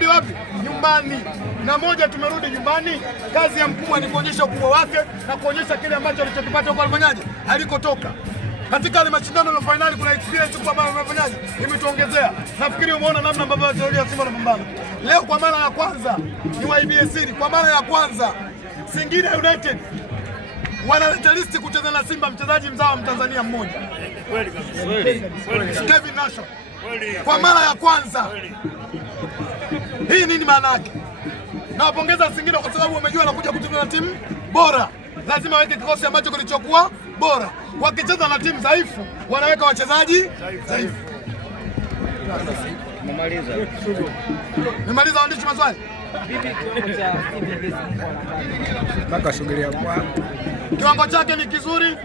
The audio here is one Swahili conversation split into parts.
tumerudi wapi? Nyumbani. Na moja, tumerudi nyumbani. Kazi ya mkubwa ni kuonyesha ukubwa wake na kuonyesha kile ambacho alichokipata huko alifanyaje, alikotoka. Katika ile mashindano ya finali kuna experience kwa maana unafanyaje, imetuongezea. Nafikiri umeona namna ambavyo wachezaji wa Simba wanapambana. Leo kwa mara ya kwanza ni waibie siri, kwa mara ya kwanza Singida United wanaleta listi kucheza na Simba mchezaji mzawa Mtanzania mmoja. Kweli kabisa. Kevin Nasho. Kwa mara ya kwanza. Hii nini maana yake? Nawapongeza Singida kwa sababu wamejua wanakuja kucheza na timu bora. Lazima waweke kikosi ambacho kilichokuwa bora. Wakicheza na timu dhaifu, wanaweka wachezaji dhaifu. Nimaliza waandishi maswali. Kiwango chake ni kizuri.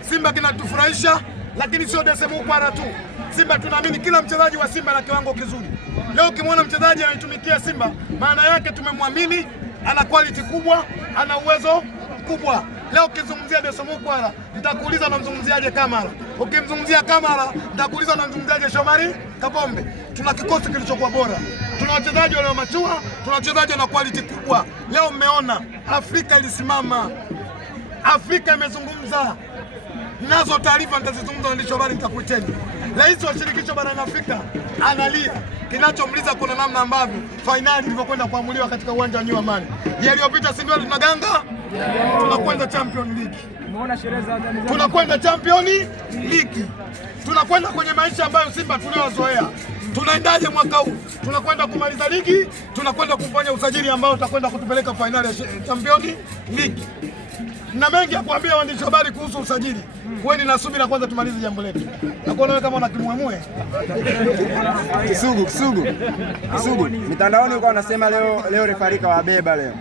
Simba kinatufurahisha, lakini sio DSM Kwara tu. Simba tunaamini kila mchezaji wa Simba na kiwango kizuri. Leo ukimwona mchezaji anaitumikia Simba, maana yake tumemwamini, ana quality kubwa, ana uwezo mkubwa. Leo ukizungumzia DSM Kwara, nitakuuliza unamzungumziaje Kamara. Ukimzungumzia Kamara, nitakuuliza unamzungumziaje Shomari Kapombe. Tuna kikosi kilichokuwa bora. Tuna wachezaji walio machua, tuna wachezaji na quality kubwa. Leo mmeona Afrika ilisimama. Afrika imezungumza. Nazo taarifa nitazizungumza na habari nitakuiteni. Rais wa shirikisho barani Afrika analia. Kinachomliza kuna namna ambavyo finali ilivyokwenda kuamuliwa katika uwanja wa New Amani. Yaliyopita si ndio tunaganga? Tunakwenda Champions League. Umeona sherehe za organization? Tunakwenda Champions League. Tunakwenda kwenye maisha ambayo Simba tuliozoea. Tunaendaje mwaka huu? Tunakwenda kumaliza ligi, tunakwenda kufanya usajili ambao utakwenda kutupeleka finali ya Champions League. Na mengi ya kuambia waandishi habari kuhusu usajili. Kweni na subira kwanza tumalize jambo letu. Na kuona wewe kama una kimwemwe. Kisugu. Mitandaoni uko wanasema leo refarika wabeba leo.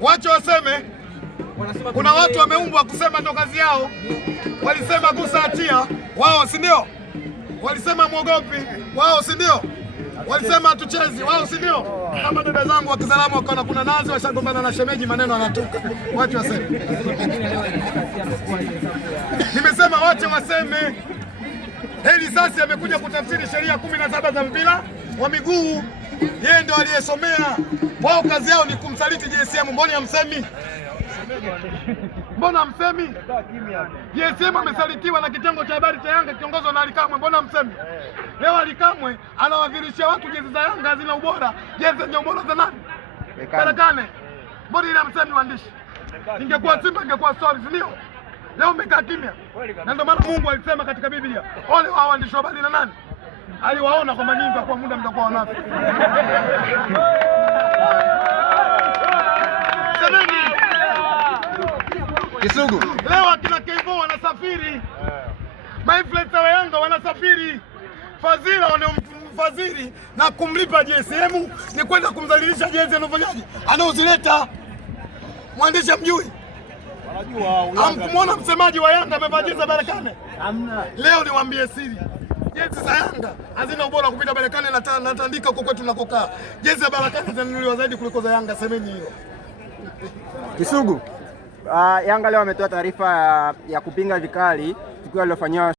Wacha waseme. Kuna watu wameumbwa kusema ndo kazi yao. Walisema gusa atia wao, si ndio? Walisema mwogopi wao, si ndio? Walisema tuchezi wao, si ndio? Kama dada zangu wa Kizalamu wakaona kuna nazi washagombana na shemeji, maneno yanatoka. Wacha waseme. Nimesema wacha waseme. Heli sasa amekuja kutafsiri sheria 17 za mpira wa miguu. Yeye ndio aliyesomea. Wao kazi yao ni kumsaliti JSM. Mbona hamsemi? Mbona hamsemi? JSM amesalitiwa na kitengo cha habari cha Yanga kiongozwa na Alikamwe. Mbona hamsemi? Leo Alikamwe anawadhirishia watu jezi za Yanga hazina ubora. Jezi zenye ubora za nani? Berekane. Mbona ile hamsemi waandishi? Ingekuwa Simba ingekuwa stories, ndio? Leo mmekaa kimya. Na ndio maana Mungu alisema katika Biblia, ole wao waandishi wa habari na nani? Aliwaona kwamba nyinyi kwa muda mtakuwa wanafiki. Kisugu. Leo akina Kevo wanasafiri. Mainfluencer wa Yanga wanasafiri. Fadhila wanaomfadhili na kumlipa JSM ni kwenda kumdhalilisha jezi anafanyaje? Anaozileta. Mwandishi mjui. Wanajua. Hamkumwona msemaji wa Yanga amevaa jezi za Berekane? Hamna. Leo niwaambie siri. Jezi za Yanga hazina ubora kupita Berekane na tandika huko kwetu tunakokaa. Jezi za Berekane zinanunuliwa zaidi kuliko za Yanga, semeni hiyo. Kisugu. Yanga leo ametoa taarifa ya kupinga vikali tukio lilofanywa